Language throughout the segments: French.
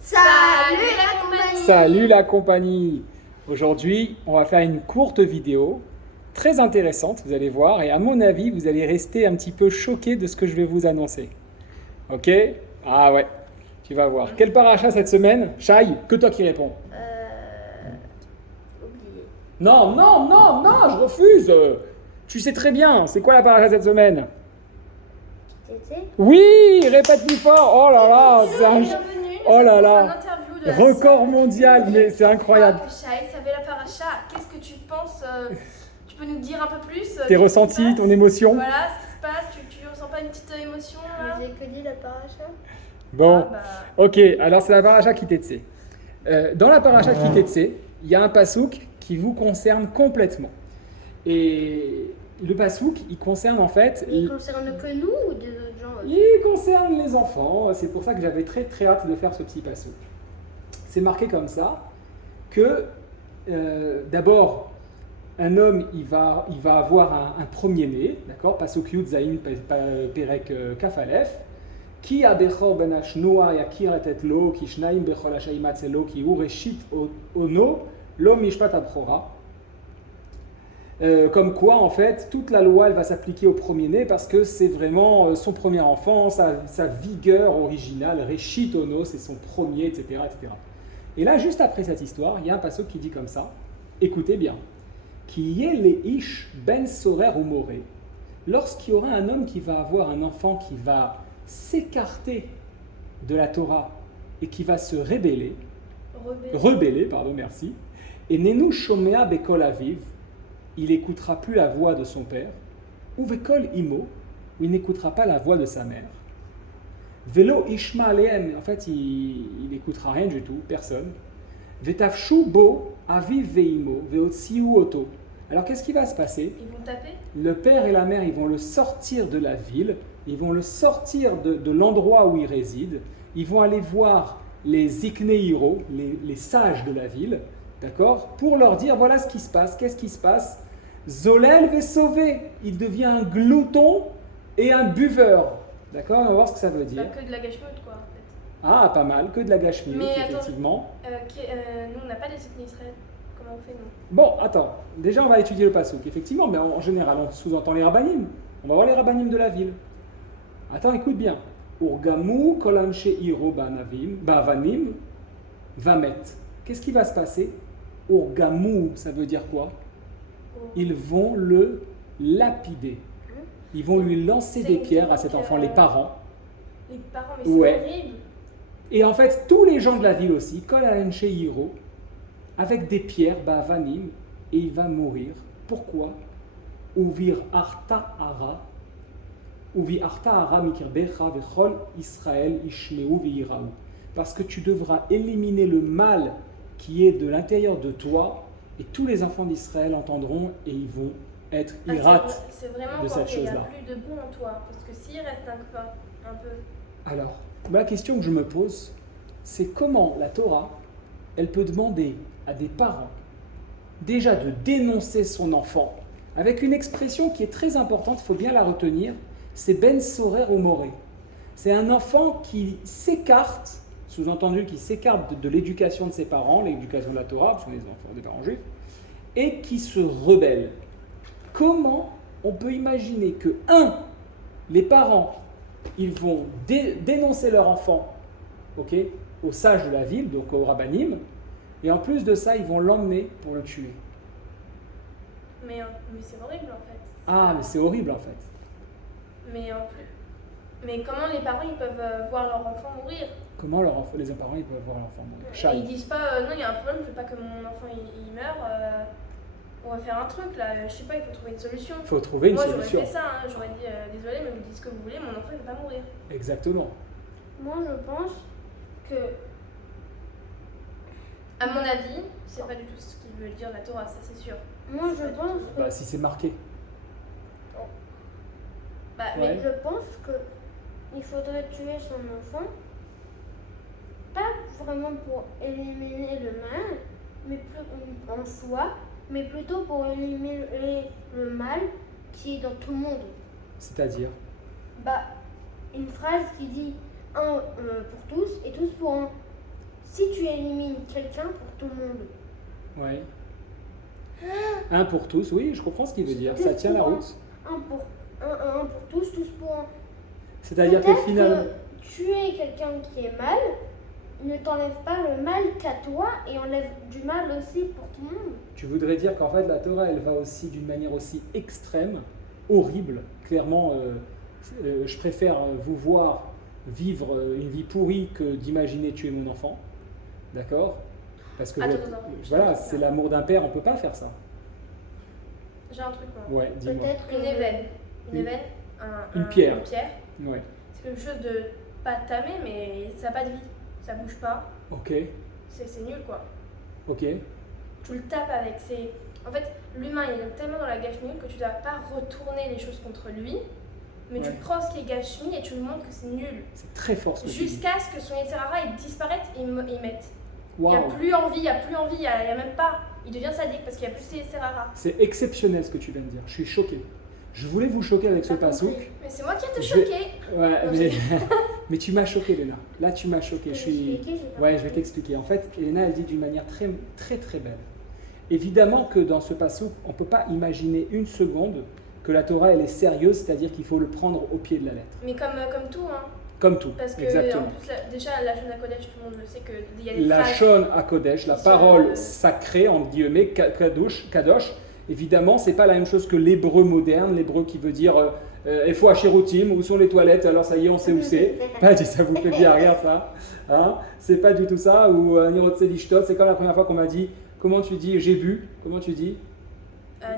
Salut la compagnie! Salut la compagnie! Aujourd'hui, on va faire une courte vidéo très intéressante, vous allez voir, et à mon avis, vous allez rester un petit peu choqués de ce que je vais vous annoncer. Ok? Ah ouais, tu vas voir. Quel paracha cette semaine? Shai, que toi qui réponds. Oublié. Non, non, non, non, je refuse! Tu sais très bien, c'est quoi la paracha cette semaine? Tété? Oui, répète plus fort! Oh là là, c'est un... Bienvenue, nous Oh là avons là. un interview de la Record salle. mondial, mais c'est incroyable. Je crois que Shai savait la paracha. Qu'est-ce que tu penses Tu peux nous dire un peu plus Tes qu'est-ce qui se ressentis, passe ton émotion? Voilà, ce qui se passe. Tu ressens pas une petite émotion là J'ai que dit la paracha. Bon, Ah, ok, alors c'est la paracha Kitetse. Dans la paracha Kitetse, il y a un pasouk qui vous concerne complètement. Et le pasouk, il concerne en fait... Il concerne que nous ou des autres gens aussi? Il concerne les enfants, c'est pour ça que j'avais très très hâte de faire ce petit pasouk. C'est marqué comme ça que d'abord, un homme, il va avoir un premier-né, d'accord? Pasouk Yud Zayin Perek Kafalef, qui a bechor ben ashnoa yakir et lo, ki shnaim bechol hashaimat selo, ki hu reshit ono, lo mishpat abchora. Comme quoi, en fait, toute la loi, elle va s'appliquer au premier-né parce que c'est vraiment son premier enfant, sa vigueur originale, Reshit Ono, c'est son premier, etc., etc. Et là, juste après cette histoire, il y a un passage qui dit comme ça, écoutez bien, qui yé les ish ben sorer ou moré, lorsqu'il y aura un homme qui va avoir un enfant qui va s'écarter de la Torah et qui va se rebeller, pardon, merci, et nenu shomea bekol aviv, il n'écoutera plus la voix de son père, ou vekol imo, où il n'écoutera pas la voix de sa mère. Velo ishma aleem, en fait, il n'écoutera rien du tout, personne. Vetafshu bo aviv veimo, veotsiu oto. Alors qu'est-ce qui va se passer? Ils vont taper. Le père et la mère, ils vont le sortir de la ville, ils vont le sortir de l'endroit où il réside, ils vont aller voir les Zikneiro, les sages de la ville, d'accord, pour leur dire voilà ce qui se passe. Qu'est-ce qui se passe? Zolel ve sauvé, il devient un glouton et un buveur. D'accord, on va voir ce que ça veut dire. Bah, que de la gâchemute quoi en fait. Ah, pas mal, que de la gâchemie, Mais attends, effectivement. Nous on n'a pas les ethnies Israël. Comment on fait nous? Bon, attends, déjà on va étudier le pasouk, effectivement, mais en général on sous-entend les rabbanim. On va voir les rabbanim de la ville. Attends, écoute bien. Urgamu kolanche iro bavanim vamet. Qu'est-ce qui va se passer? Urgamu, ça veut dire quoi? Ils vont le lapider. Ils vont lui lancer des pierres à cet enfant, les parents. Les parents, mais c'est Ouais. horrible. Et en fait, tous les gens de la ville aussi, kolanche iro, avec des pierres, bavanim, et il va mourir. Pourquoi? Uvir arta ara. Uvi arta ara mikirbecha vechol Israël ishmeu veiraou. Parce que tu devras éliminer le mal qui est de l'intérieur de toi, et tous les enfants d'Israël entendront et ils vont être irates. C'est vraiment de quand cette il n'y a chose-là. plus de bon en toi. Parce que s'il reste un peu. Alors, la question que je me pose, c'est comment la Torah, elle peut demander à des parents déjà de dénoncer son enfant avec une expression qui est très importante, il faut bien la retenir, c'est Ben Sorer ou Moré. C'est un enfant qui s'écarte, sous-entendu qui s'écarte de l'éducation de ses parents, l'éducation de la Torah, parce qu'on est des enfants des parents juifs, et qui se rebelle. Comment on peut imaginer que, les parents, ils vont dénoncer leur enfant, ok, aux sages de la ville, donc au rabbanim, et en plus de ça, ils vont l'emmener pour le tuer. Mais c'est horrible en fait. Ah, mais c'est horrible en fait. Mais en plus. Mais comment les parents ils peuvent voir leur enfant mourir? Comment les parents ils peuvent voir l'enfant mourir? Et Shai. ils disent pas non, il y a un problème, je veux pas que mon enfant il meure. On va faire un truc là, je sais pas, il faut trouver une solution. Il faut trouver une Moi solution. j'aurais fait ça, hein. J'aurais dit désolé, mais vous dites ce que vous voulez, mon enfant il va pas mourir. Exactement. Moi, je pense que À mon avis, c'est pas du tout ce qu'il veut dire la Torah, ça c'est sûr. Moi, je pense que Bah, si c'est marqué. Bah, Ouais. je pense que il faudrait tuer son enfant, pas vraiment pour éliminer le mal, mais plus en soi, mais plutôt pour éliminer le mal qui est dans tout le monde. C'est-à-dire? Bah, une phrase qui dit un pour tous et tous pour un. si tu élimines quelqu'un pour tout le monde, Ouais. Un pour tous, oui, je comprends ce qu'il veut dire. Ça tient la route. un pour tous, tous pour un. C'est-à-dire que Peut-être finalement. que tuer quelqu'un qui est mal ne t'enlève pas le mal qu'à toi et enlève du mal aussi pour tout le monde. Tu voudrais dire qu'en fait la Torah elle va aussi d'une manière aussi extrême, horrible. Clairement, je préfère vous voir vivre une vie pourrie que d'imaginer tuer mon enfant. D'accord? Parce que Attends, voilà, c'est l'amour d'un père, on peut pas faire ça. J'ai un truc, moi. Ouais, dis-moi. Peut-être Une ébène. Une Une- ébène, une pierre. Une pierre. Ouais. C'est quelque chose de pas tamé, mais ça n'a pas de vie. Ça bouge pas. Ok, C'est nul, quoi. ok. Tu le tapes avec. En fait, l'humain, il est tellement dans la gâchemie que tu ne dois pas retourner les choses contre lui. Mais Ouais. tu prends ce qui est gâchemie et tu lui montres que c'est nul. C'est très fort ce que tu dis. Jusqu'à ce que son Yetzirara il disparaisse et il mette. Il n'y a Waouh. plus envie, il n'y a plus envie, il n'y a même pas. Il devient sadique parce qu'il n'y a plus de Yetzirara. C'est exceptionnel ce que tu viens de dire. Je suis choqué. Je voulais vous choquer avec ce T'as compris. passouk. Mais c'est moi qui ai te Je vais- choqué. Ouais, Non, mais, mais tu m'as choqué, Léna. Là, tu m'as choqué. Je suis. Expliquer, j'ai pas Ouais, je vais compris. t'expliquer. En fait, Léna, elle dit d'une manière très, très, très belle. Évidemment que dans ce passouk, on ne peut pas imaginer une seconde que la Torah, elle est sérieuse, c'est-à-dire qu'il faut le prendre au pied de la lettre. Mais comme tout, hein. Comme tout. Parce que Exactement. en plus, déjà, la Shona Kodesh, tout le monde le sait qu'il y a des La phrases. Shon HaKodesh, la qui parole sont- sacrée, entre guillemets, Kadosh, évidemment, c'est pas la même chose que l'hébreu moderne, l'hébreu qui veut dire Efo Hachirutim, où sont les toilettes, alors ça y est, on sait où c'est. Pas dit, ça vous fait bien rire ça. Hein, c'est pas du tout ça. Ou Nirotse Lishtot, c'est comme la première fois qu'on m'a dit comment tu dis j'ai bu, comment tu dis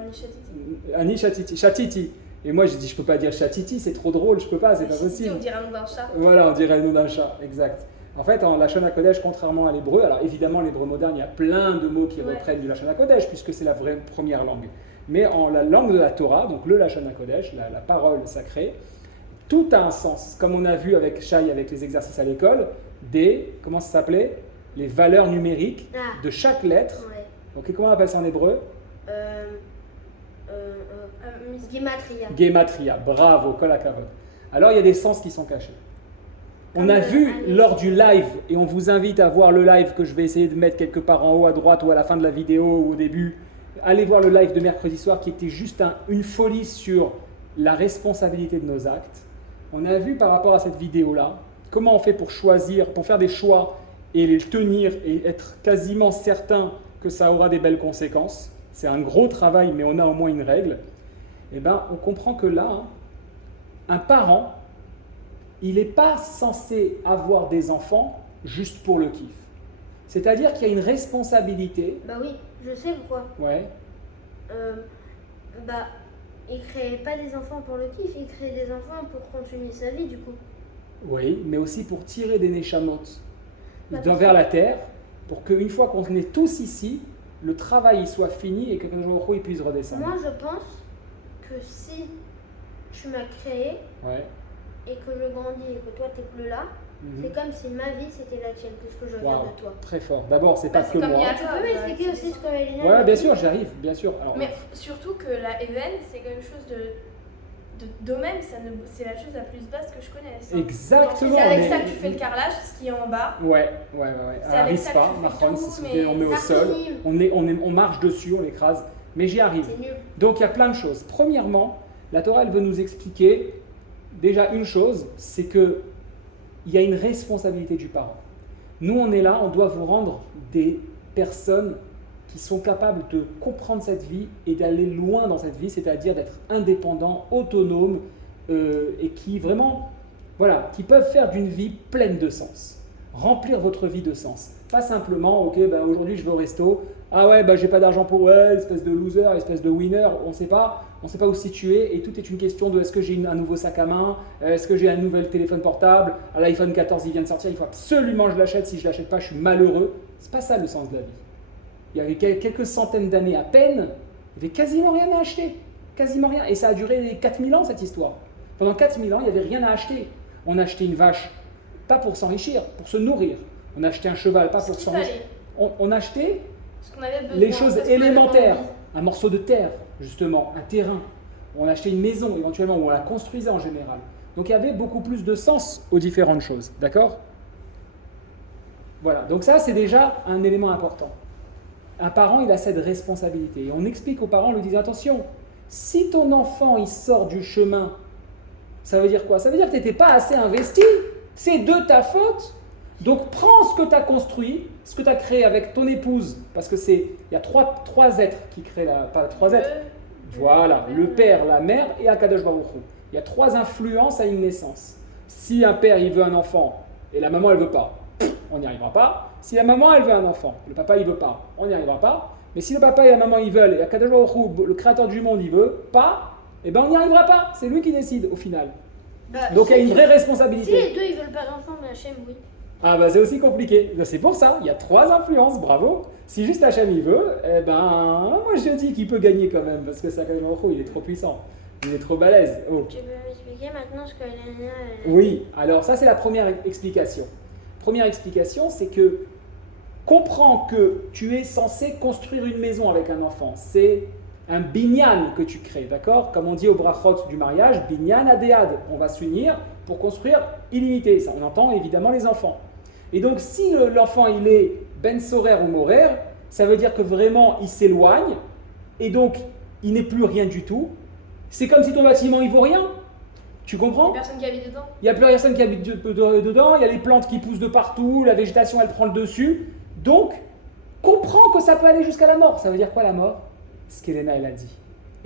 Nishatiti. Ani Chatiti, Chatiti. Et moi j'ai dit je peux pas dire Chatiti, c'est trop drôle, je peux pas, c'est pas possible. On dirait un nom d'un chat. Voilà, on dirait le nom d'un chat, exact. En fait, en la Shon HaKodesh, contrairement à l'hébreu, alors évidemment l'hébreu moderne, il y a plein de mots qui Ouais. reprennent du Lashon HaKodesh, puisque c'est la vraie première langue. Mais en la langue de la Torah, donc le Lashon HaKodesh, la parole sacrée, tout a un sens. Comme on a vu avec Shai, avec les exercices à l'école, des, comment ça s'appelait? Les valeurs numériques Ah, de chaque lettre. ouais. Ok, comment on appelle ça en hébreu? Gematria. Gematria, bravo, kol hakavod. Alors il y a des sens qui sont cachés. On Comme a le vu Anis. lors du live, et on vous invite à voir le live que je vais essayer de mettre quelque part en haut à droite ou à la fin de la vidéo ou au début. Allez voir le live de mercredi soir qui était juste une folie sur la responsabilité de nos actes. On a vu par rapport à cette vidéo-là comment on fait pour choisir, pour faire des choix et les tenir et être quasiment certain que ça aura des belles conséquences. C'est un gros travail, mais on a au moins une règle. Eh bien, on comprend que là, hein, un parent, il n'est pas censé avoir des enfants juste pour le kiff. C'est-à-dire qu'il y a une responsabilité. Bah oui, je sais pourquoi. Ouais, Bah, il crée pas des enfants pour le kiff, il crée des enfants pour continuer sa vie du coup. oui, mais aussi pour tirer des neshamot Bah, parce vers que- la terre, pour qu'une fois qu'on est tous ici, le travail il soit fini et que Kadosh Baruch Hu, il puisse redescendre. Moi je pense que si tu m'as créé Ouais. et que je grandis et que toi t'es plus là, Mhm. c'est comme si ma vie c'était la tienne puisque je viens Waouh, de toi. très fort. D'abord, c'est pas Bah, que c'est comme moi. il y a- Tu peux m'expliquer aussi ce que Elena Ouais, a bien dit sûr, j'arrive, bien sûr. Alors, Mais surtout que la Even, c'est quelque chose de domaine, c'est la chose la plus basse que je connaisse. exactement. C'est avec mais- ça que tu fais le carrelage, ce qui est en bas. Ouais. C'est avec ça que pas, tu fais Mahron, tout, c'est mais on met au sol, Marconim. on marche dessus, on l'écrase, mais j'y arrive. C'est nul. Donc il y a plein de choses. Premièrement, la Torah elle veut nous expliquer déjà une chose, c'est que il y a une responsabilité du parent. Nous on est là, on doit vous rendre des personnes qui sont capables de comprendre cette vie et d'aller loin dans cette vie, c'est-à-dire d'être indépendants, autonomes et qui vraiment, voilà, qui peuvent faire d'une vie pleine de sens, remplir votre vie de sens. Pas simplement, ok, ben aujourd'hui je vais au resto, ah ouais, ben j'ai pas d'argent pour elle, espèce de loser, espèce de winner, on sait pas où se situer et tout est une question de est-ce que j'ai un nouveau sac à main, est-ce que j'ai un nouvel téléphone portable, ah, l'iPhone 14 il vient de sortir, il faut absolument que je l'achète, si je l'achète pas je suis malheureux. C'est pas ça le sens de la vie. Il y avait quelques centaines d'années à peine, il n'y avait quasiment rien à acheter, quasiment rien, et ça a duré 4000 ans cette histoire. Pendant 4000 ans il n'y avait rien à acheter. On achetait une vache, pas pour s'enrichir, pour se nourrir. On achetait un cheval, pas Ce pour qu'il s'enrichir. fallait, On achetait ce qu'on avait besoin. les choses parce qu'on avait élémentaires, envie. un morceau de terre, justement, un terrain. On achetait une maison éventuellement, ou on la construisait en général. Donc il y avait beaucoup plus de sens aux différentes choses, d'accord? Voilà, donc ça c'est déjà un élément important. Un parent, il a cette responsabilité. Et on explique aux parents, on lui dit attention, si ton enfant il sort du chemin, ça veut dire quoi? Ça veut dire que tu n'étais pas assez investi. C'est de ta faute. Donc prends ce que tu as construit, ce que tu as créé avec ton épouse, parce que il y a trois êtres qui créent pas trois êtres. Voilà, le père, la mère et Akadosh Baruch Hu. Il y a 3 influences à une naissance. Si un père il veut un enfant et la maman elle veut pas, on n'y arrivera pas. Si la maman elle veut un enfant, le papa il veut pas, on n'y arrivera pas. Mais si le papa et la maman ils veulent et Akadosh Baruch Hu, le créateur du monde il veut pas, eh ben on n'y arrivera pas. C'est lui qui décide au final. Donc il y a une vraie Si responsabilité. les deux ils veulent pas d'enfant, mais Hachem, oui. Ah bah c'est aussi compliqué. C'est pour ça, il y a 3 influences, bravo. Si juste Hachem il veut, eh ben moi je dis qu'il peut gagner quand même, parce que Akadosh Baruch Hu il est trop puissant. Il est trop balèze. Oh. Tu peux m'expliquer maintenant ce que Léna... Oui, alors ça c'est la première explication. Première explication, c'est que comprends que tu es censé construire une maison avec un enfant. C'est un binyan que tu crées, d'accord? Comme on dit au brachot du mariage, binyan adéad. On va s'unir pour construire illimité. Ça, on entend évidemment les enfants. Et donc si l'enfant il est ben sorer ou morer, ça veut dire que vraiment il s'éloigne et donc il n'est plus rien du tout. C'est comme si ton bâtiment il vaut rien. Tu comprends? Il y a personne qui habite dedans. Il n'y a plus personne qui habite dedans, il y a les plantes qui poussent de partout, la végétation elle prend le dessus. Donc, comprends que ça peut aller jusqu'à la mort. Ça veut dire quoi la mort? Ce qu'Elena elle a dit.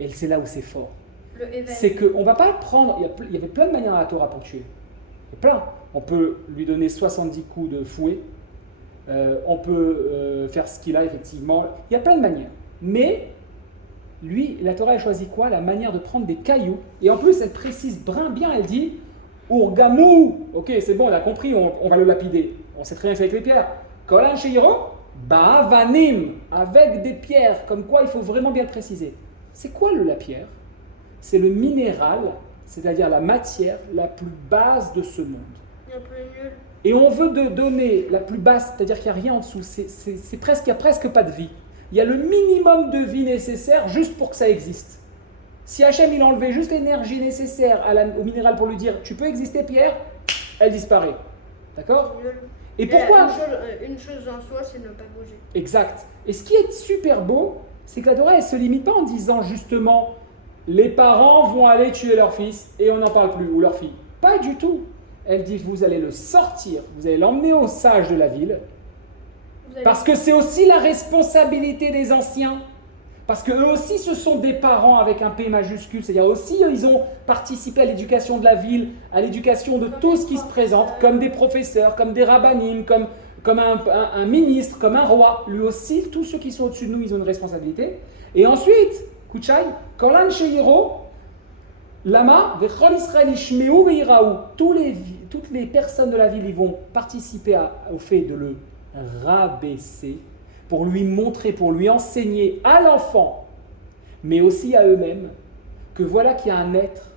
Et c'est là où c'est fort. Le éveil. C'est qu'on ne va pas prendre. Il y avait plein de manières à la Torah pour tuer. Il y a plein. On peut lui donner 70 coups de fouet. On peut faire ce qu'il a effectivement. Il y a plein de manières. Mais lui, la Torah a choisi quoi? La manière de prendre des cailloux. Et en plus, elle précise bien, elle dit Urgamou. Ok, c'est bon, on a compris, on va le lapider. On sait très bien que c'est avec les pierres. Kolan Sheiro, Ba'avanim, avec des pierres. Comme quoi, il faut vraiment bien le préciser. C'est quoi la pierre? C'est le minéral, c'est-à-dire la matière la plus basse de ce monde. Un peu nul. Et on veut donner la plus basse, c'est-à-dire qu'il n'y a rien en dessous. Il n'y a presque pas de vie. Il y a le minimum de vie nécessaire juste pour que ça existe. Si Hachem il a enlevé juste l'énergie nécessaire au minéral pour lui dire tu peux exister Pierre, elle disparaît. D'accord? Et pourquoi? Une chose en soi, c'est ne pas bouger. Exact. Et ce qui est super beau, c'est que la Torah elle ne se limite pas en disant justement les parents vont aller tuer leur fils et on n'en parle plus, ou leur fille. Pas du tout. Elle dit vous allez le sortir, vous allez l'emmener aux sages de la ville. Parce que c'est aussi la responsabilité des anciens. Parce qu'eux aussi, ce sont des parents avec un P majuscule. C'est-à-dire aussi, ils ont participé à l'éducation de la ville, à l'éducation de tout ce qui se présente, comme des professeurs, comme des rabbinim, comme un ministre, comme un roi. Lui aussi, tous ceux qui sont au-dessus de nous, ils ont une responsabilité. Et ensuite, Kuchai, Kolan Sheiro, Lama, Vechol Israël Ishmeu Veiraou. Toutes les personnes de la ville, ils vont participer au fait de le rabaisser, pour lui montrer, pour lui enseigner à l'enfant, mais aussi à eux-mêmes, que voilà qu'il y a un être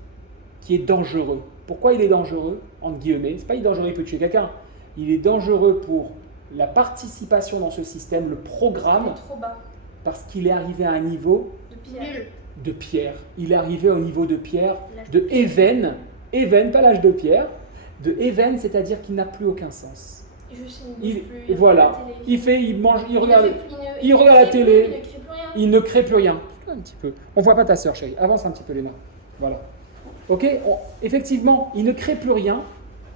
qui est dangereux. Pourquoi il est dangereux? Entre guillemets, c'est pas il est dangereux, il peut tuer quelqu'un. Il est dangereux pour la participation dans ce système, le programme, trop bas. Parce qu'il est arrivé à un niveau de pierre. Il est arrivé au niveau de pierre, de Even, pas l'âge de pierre, de Even, c'est-à-dire qu'il n'a plus aucun sens. Voilà, il mange, il regarde la télé, il ne crée plus rien. Un petit peu. On voit pas ta sœur, chérie. Avance un petit peu, Léna. Voilà. Ok. Effectivement, il ne crée plus rien.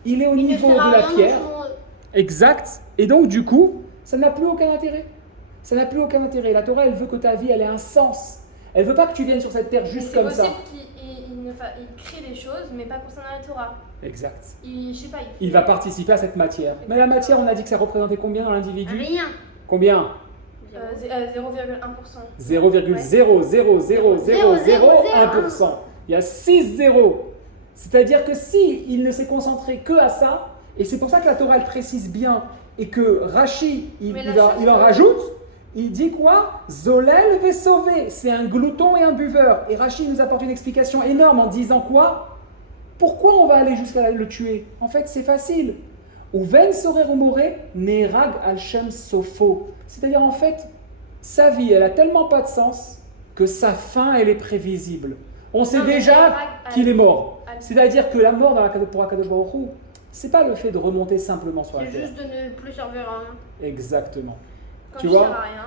Il est au niveau de la pierre. Exact. Et donc, du coup, ça n'a plus aucun intérêt. Ça n'a plus aucun intérêt. La Torah, elle veut que ta vie, elle ait un sens. Elle veut pas que tu viennes sur cette terre juste comme ça. Il crée des choses, mais pas concernant la Torah. Exact. Il va participer à cette matière. Mais la matière, on a dit que ça représentait combien dans l'individu? Rien. Combien? 0,1%. 0,00001%. Il y a 6 zéros. C'est-à-dire que si il ne s'est concentré que à ça, et c'est pour ça que la Torah elle précise bien, et que Rashi il en rajoute, il dit quoi? Zolel ve sauvé. C'est un glouton et un buveur. Et Rashi nous apporte une explication énorme en disant quoi? Pourquoi on va aller jusqu'à le tuer? En fait, c'est facile. Uven sorer umore nerag al shem sofo. C'est-à-dire, en fait, sa vie, elle a tellement pas de sens que sa fin, elle est prévisible. On sait déjà qu'il est mort. C'est-à-dire que la mort pour Akadosh Baruch Hu, C'est pas le fait de remonter simplement sur la C'est terre. juste de ne plus servir à rien. Exactement. Quand Tu tu vois sers à rien,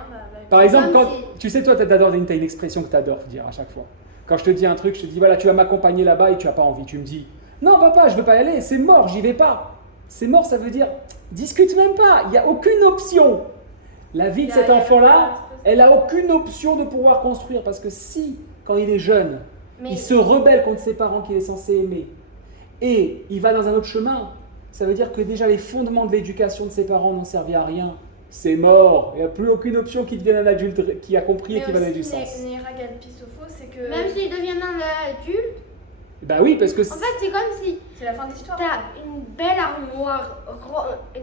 Par exemple, comme quand si- tu sais, toi, t'as une expression que tu adores dire à chaque fois. Quand je te dis un truc, je te dis, voilà, tu vas m'accompagner là-bas et tu n'as pas envie. Tu me dis, non, papa, je ne veux pas y aller, c'est mort, j'y vais pas. C'est mort, ça veut dire, discute même pas, il n'y a aucune option. La vie de cet enfant-là, elle n'a aucune option de pouvoir construire. Parce que si, quand il est jeune, Mais il se rebelle contre ses parents qu'il est censé aimer, et il va dans un autre chemin, ça veut dire que déjà les fondements de l'éducation de ses parents n'ont servi à rien. C'est mort, il n'y a plus aucune option qu'il devienne un adulte qui a compris et qui va donner du sens. Nera Galpisopho, c'est que Même s'il devient un adulte, Ben oui, parce que en fait, c'est comme si c'est la fin de l'histoire. t'as une belle armoire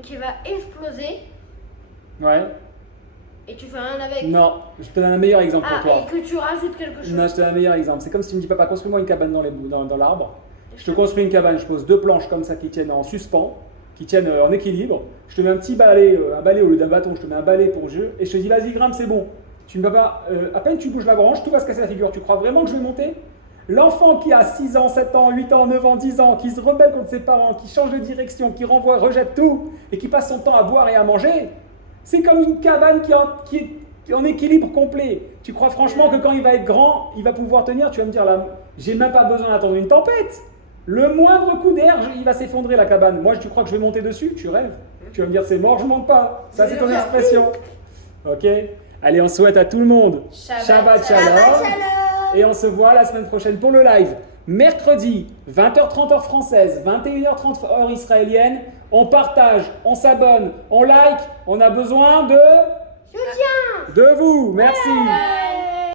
qui va exploser ouais. et tu fais rien avec. Non, je te donne un meilleur exemple pour Ah, toi. et que tu rajoutes quelque chose. Non, je te donne un meilleur exemple. C'est comme si tu me dis, papa, construis-moi une cabane dans l'arbre. Je te construis une cabane, je pose 2 planches comme ça qui tiennent en suspens, qui tiennent en équilibre. Je te mets un petit balai, un balai au lieu d'un bâton, je te mets un balai pour jeu, et je te dis, vas-y, grimpe, c'est bon. Tu ne vas pas, à peine tu bouges la branche, tout va se casser la figure. Tu crois vraiment que je vais monter? L'enfant qui a 6 ans, 7 ans, 8 ans, 9 ans, 10 ans, qui se rebelle contre ses parents, qui change de direction, qui renvoie, rejette tout, et qui passe son temps à boire et à manger, c'est comme une cabane qui est en équilibre complet. Tu crois franchement que quand il va être grand, il va pouvoir tenir? Tu vas me dire, là, j'ai même pas besoin d'attendre une tempête. Le moindre coup d'air, il va s'effondrer la cabane. Moi, tu crois que je vais monter dessus? Tu rêves. Tu vas me dire, c'est mort, je monte pas. Ça, c'est ton expression. Ok? Allez, on souhaite à tout le monde Shabbat Shalom. Et on se voit la semaine prochaine pour le live. Mercredi, 20h30 heure française, 21h30 heure israélienne. On partage, on s'abonne, on like. On a besoin de Soutien. vous. Merci. Ouais.